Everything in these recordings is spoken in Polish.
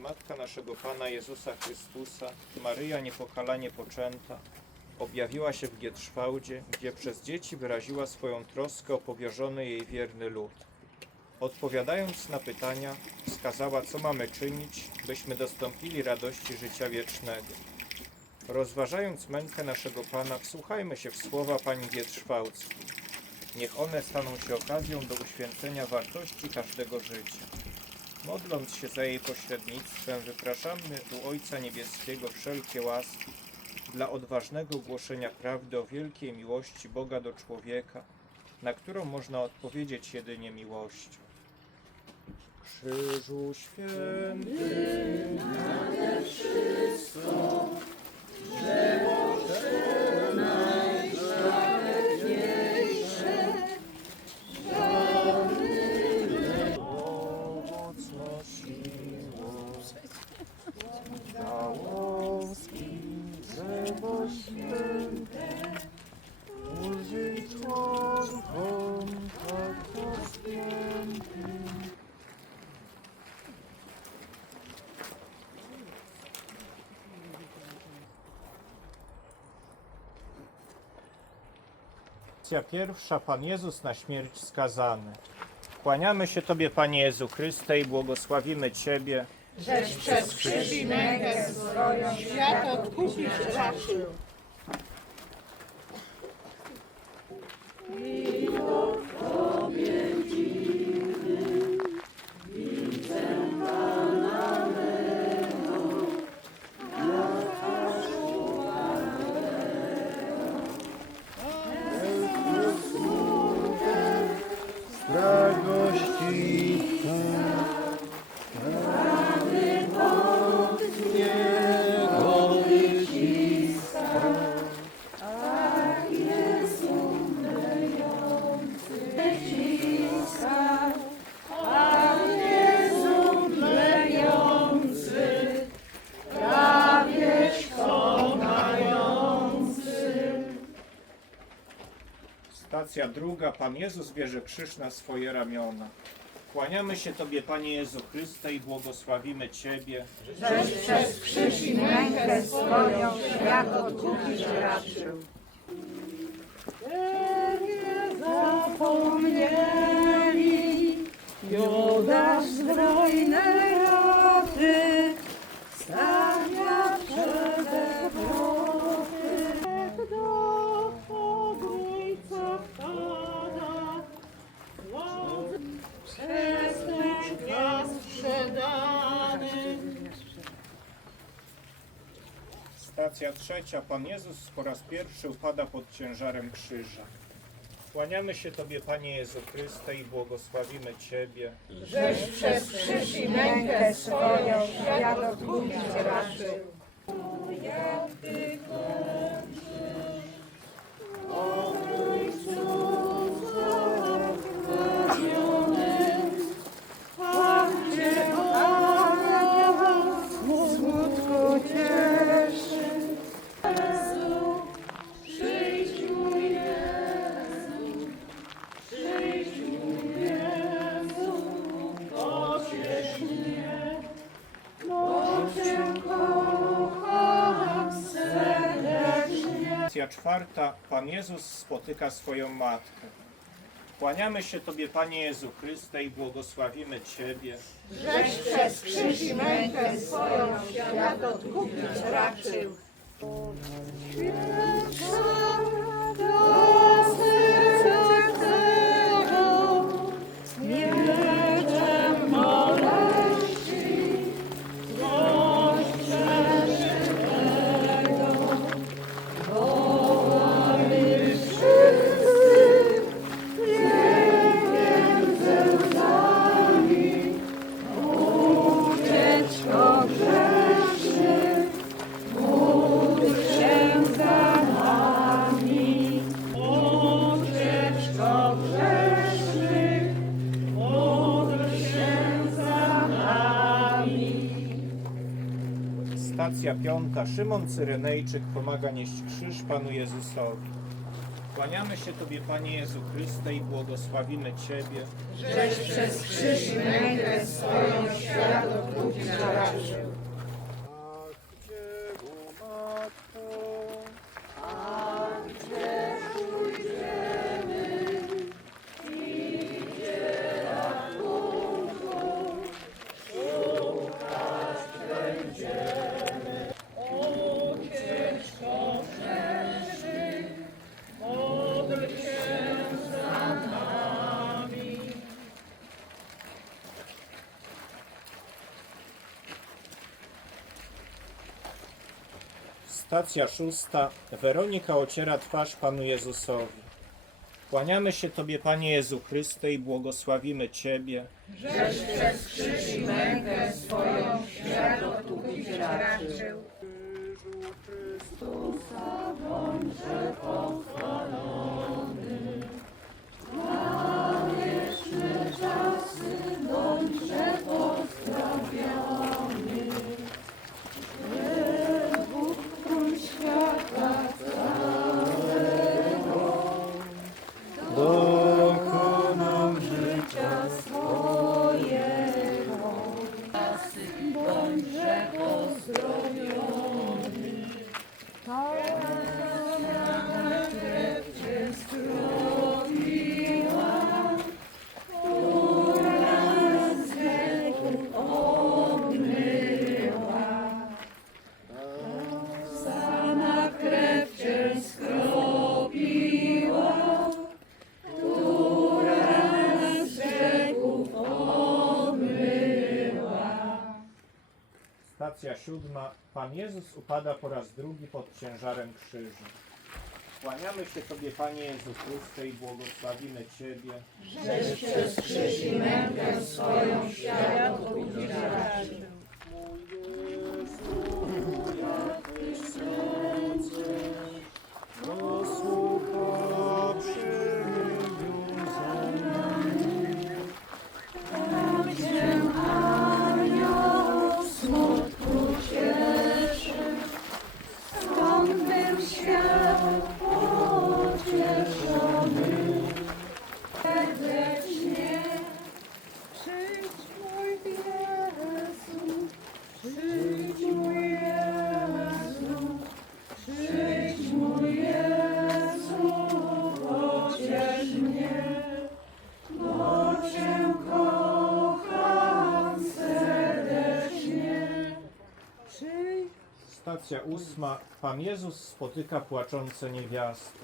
Matka naszego Pana Jezusa Chrystusa, Maryja niepokalanie poczęta, objawiła się w Gietrzwałdzie, gdzie przez dzieci wyraziła swoją troskę o powierzony jej wierny lud. Odpowiadając na pytania, wskazała, co mamy czynić, byśmy dostąpili radości życia wiecznego. Rozważając mękę naszego Pana, wsłuchajmy się w słowa Pani Gietrzwałdzkiej. Niech one staną się okazją do uświęcenia wartości każdego życia. Modląc się za jej pośrednictwem, wypraszamy u Ojca Niebieskiego wszelkie łaski dla odważnego głoszenia prawdy o wielkiej miłości Boga do człowieka, na którą można odpowiedzieć jedynie miłością. Krzyżu święty, owoc Lekcja pierwsza. Pan Jezus na śmierć skazany. Kłaniamy się Tobie, Panie Jezu Chryste, i błogosławimy Ciebie, Żeś przez krzyż i swoją świat odkupić raczył. Stacja druga. Pan Jezus bierze krzyż na swoje ramiona. Kłaniamy się Tobie, Panie Jezu Chryste, i błogosławimy Ciebie, Żeś przez krzyż i mękę swoją świat odkupić raczył. Trzecia. Pan Jezus po raz pierwszy upada pod ciężarem krzyża. Kłaniamy się Tobie, Panie Jezu Chryste, i błogosławimy Ciebie, Żeś przez krzyż i mękę swoją świat raczył. Czwarta. Pan Jezus spotyka swoją matkę. Kłaniamy się Tobie, Panie Jezu Chryste, i błogosławimy Ciebie, Żeś przez krzyż i mękę swoją świat odkupić raczył. Świeca Stacja piąta. Szymon Cyrenejczyk pomaga nieść krzyż Panu Jezusowi. Kłaniamy się Tobie, Panie Jezu Chryste, i błogosławimy Ciebie, Żeś przez krzyż i Stacja szósta. Weronika ociera twarz Panu Jezusowi. Kłaniamy się Tobie, Panie Jezu Chryste, i błogosławimy Ciebie, Żeś przez krzyż i mękę swoją świat od ludzi zaraczył. Dokonam siódma. Pan Jezus upada po raz drugi pod ciężarem krzyża. Kłaniamy się Tobie, Panie Jezu Chryste, i błogosławimy Ciebie, Żeś przez krzyż i mękę swoją świat Stacja ósma. Pan Jezus spotyka płaczące niewiasty.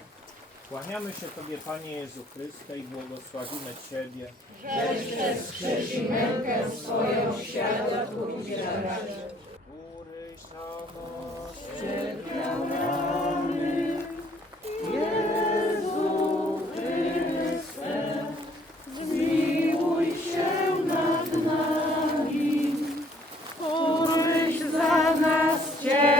Kłaniamy się Tobie, Panie Jezu Chryste, i błogosławimy Ciebie, Żeś przez krzyż i mękę swoją świat od ludzi zaraczył. Góry rany, Jezu Chryste, zmiłuj się nad nami, za nas cierpiał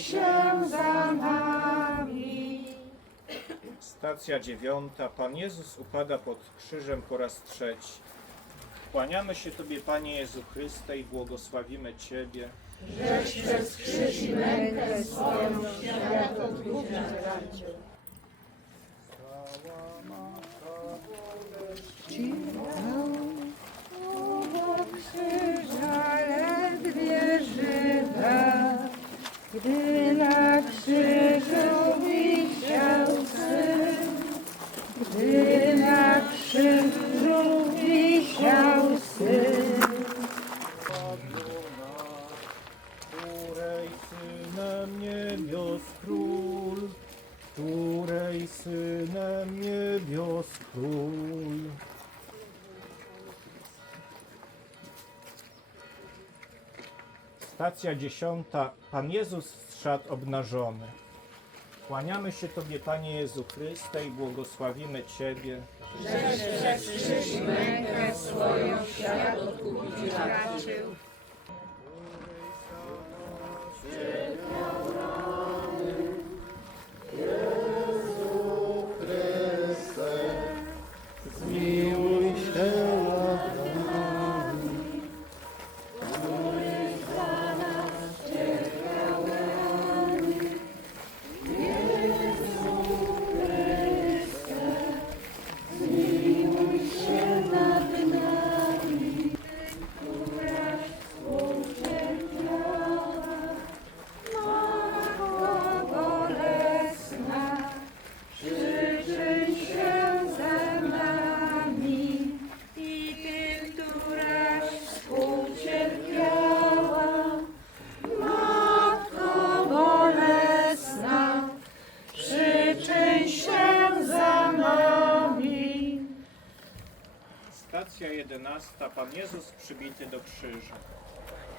się za nami. Stacja dziewiąta. Pan Jezus upada pod krzyżem po raz trzeci. Kłaniamy się Tobie, Panie Jezu Chryste, i błogosławimy Ciebie, Żeś przez krzyż i mękę swoją świat. Obok krzyża ledwie żywa, gdy na krzyżu wisiał syn, gdy na krzyżu wisiał syn. której synem niebios król, której synem niebios król. Stacja dziesiąta. Pan Jezus zszedł obnażony. Kłaniamy się Tobie, Panie Jezu Chryste, i błogosławimy Ciebie. Mękę swoją świat. Pan Jezus przybity do krzyża.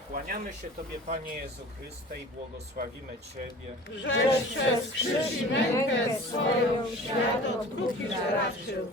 Kłaniamy się Tobie, Panie Jezu Chryste, i błogosławimy Ciebie. Żeś przez krzyż i mękę swoją świat odkupić raczył.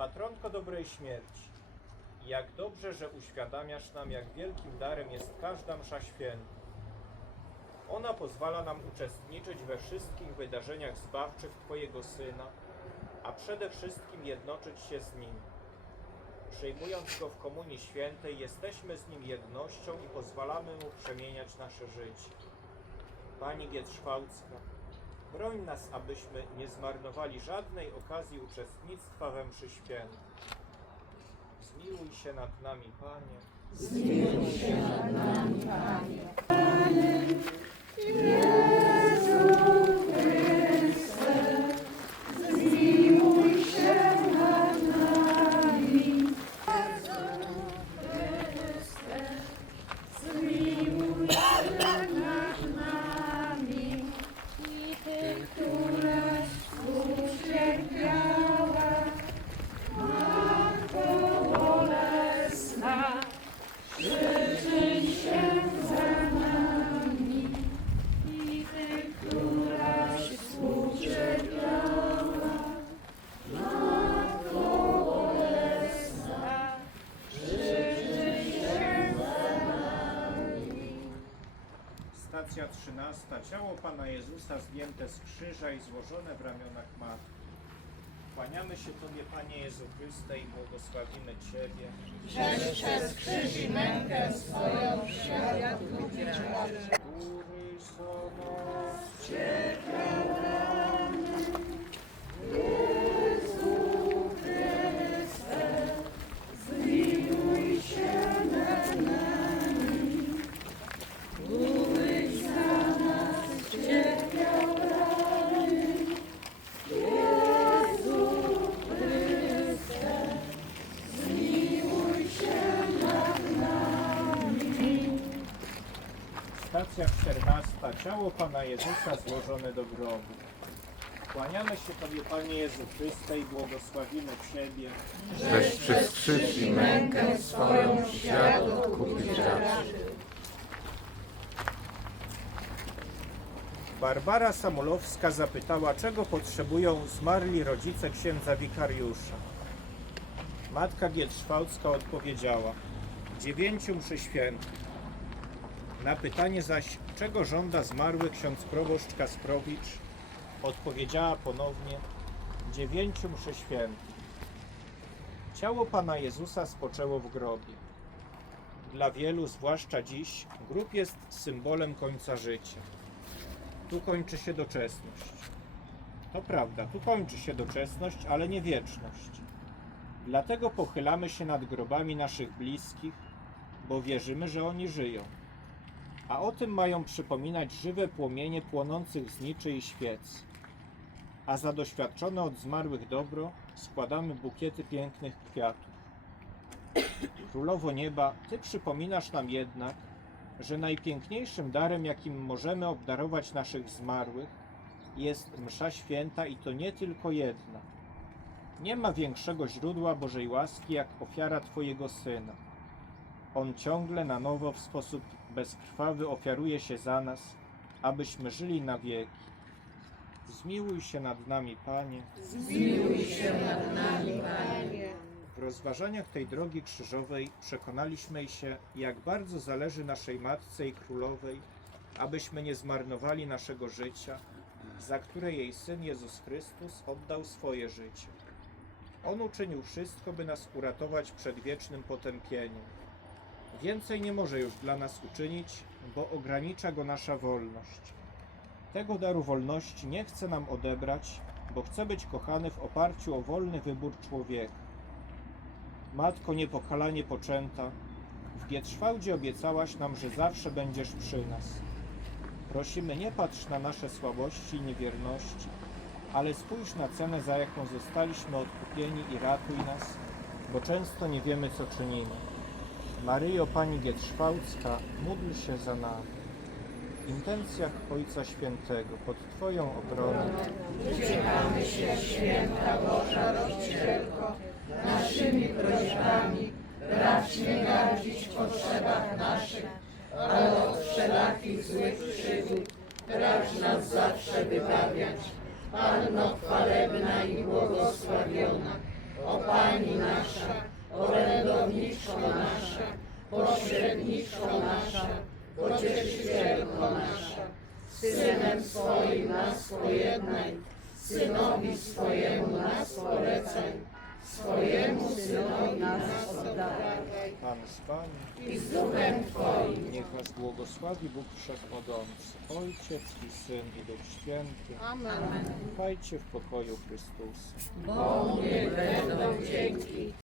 Patronko dobrej śmierci, jak dobrze, że uświadamiasz nam, jak wielkim darem jest każda msza święta. Ona pozwala nam uczestniczyć we wszystkich wydarzeniach zbawczych Twojego Syna, a przede wszystkim jednoczyć się z Nim. Przyjmując Go w Komunii Świętej, jesteśmy z Nim jednością i pozwalamy Mu przemieniać nasze życie. Pani Gietrzwałcka, broń nas, abyśmy nie zmarnowali żadnej okazji uczestnictwa we mszy świętej. Zmiłuj się nad nami, Panie. Zmiłuj się nad nami, Panie. Panie Jezu Stacja 13. Ciało Pana Jezusa zdjęte z krzyża i złożone w ramionach Matki. Kłaniamy się Tobie, Panie Jezu Chryste, i błogosławimy Ciebie. Żeś przez krzyż i mękę swoją świat odkupić Stacja 14. Ciało Pana Jezusa złożone do grobu. Kłaniamy się Tobie, Panie Jezu Chryste, i błogosławimy Ciebie. Żeś przez krzyż i mękę swoją świat odkupić. Barbara Samolowska zapytała, czego potrzebują zmarli rodzice księdza wikariusza. Matka Gietrzwałcka odpowiedziała, dziewięciu mszy świętych. Na pytanie zaś, czego żąda zmarły ksiądz proboszcz Kasprowicz, odpowiedziała ponownie dziewięciu mszy świętych. Ciało Pana Jezusa spoczęło w grobie. Dla wielu, zwłaszcza dziś, grób jest symbolem końca życia. Tu kończy się doczesność. To prawda, tu kończy się doczesność, ale nie wieczność. Dlatego pochylamy się nad grobami naszych bliskich, bo wierzymy, że oni żyją. A o tym mają przypominać żywe płomienie płonących zniczy i świec. A za doświadczone od zmarłych dobro składamy bukiety pięknych kwiatów. Królowo nieba, Ty przypominasz nam jednak, że najpiękniejszym darem, jakim możemy obdarować naszych zmarłych, jest msza święta i to nie tylko jedna. Nie ma większego źródła Bożej łaski jak ofiara Twojego Syna. On ciągle na nowo w sposób bezkrwawy ofiaruje się za nas, abyśmy żyli na wieki. Zmiłuj się nad nami, Panie. Zmiłuj się nad nami, Panie. W rozważaniach tej drogi krzyżowej przekonaliśmy się, jak bardzo zależy naszej Matce i Królowej, abyśmy nie zmarnowali naszego życia, za które jej Syn Jezus Chrystus oddał swoje życie. On uczynił wszystko, by nas uratować przed wiecznym potępieniem. Więcej nie może już dla nas uczynić, bo ogranicza go nasza wolność. Tego daru wolności nie chce nam odebrać, bo chce być kochany w oparciu o wolny wybór człowieka. Matko niepokalanie poczęta, w Gietrzwałdzie obiecałaś nam, że zawsze będziesz przy nas. Prosimy, nie patrz na nasze słabości i niewierności, ale spójrz na cenę, za jaką zostaliśmy odkupieni i ratuj nas, bo często nie wiemy, co czynimy. Maryjo Pani Gietrzwałcka, módl się za nami. W intencjach Ojca Świętego, pod Twoją obronę, Uciekamy się, święta Boża Rodzicielko, naszymi prośbami, racz nie gardzić w potrzebach naszych, ale od wszelakich złych przygód, racz nas zawsze wybawiać. Panno chwalebna i błogosławiona, o Pani nasza, orędowniczko nasza, pośredniczko nasza, pocieszycielko nasza, Synem swoim nas pojednaj, Synowi swojemu nas polecaj, swojemu Synowi nas oddawaj. Pan z Wami, I z Duchem Twoim. niech Was błogosławi Bóg Wszechmogący, Ojciec i Syn i Duch Święty. Amen. Trwajcie w pokoju Chrystusa. Bogu niech będą dzięki,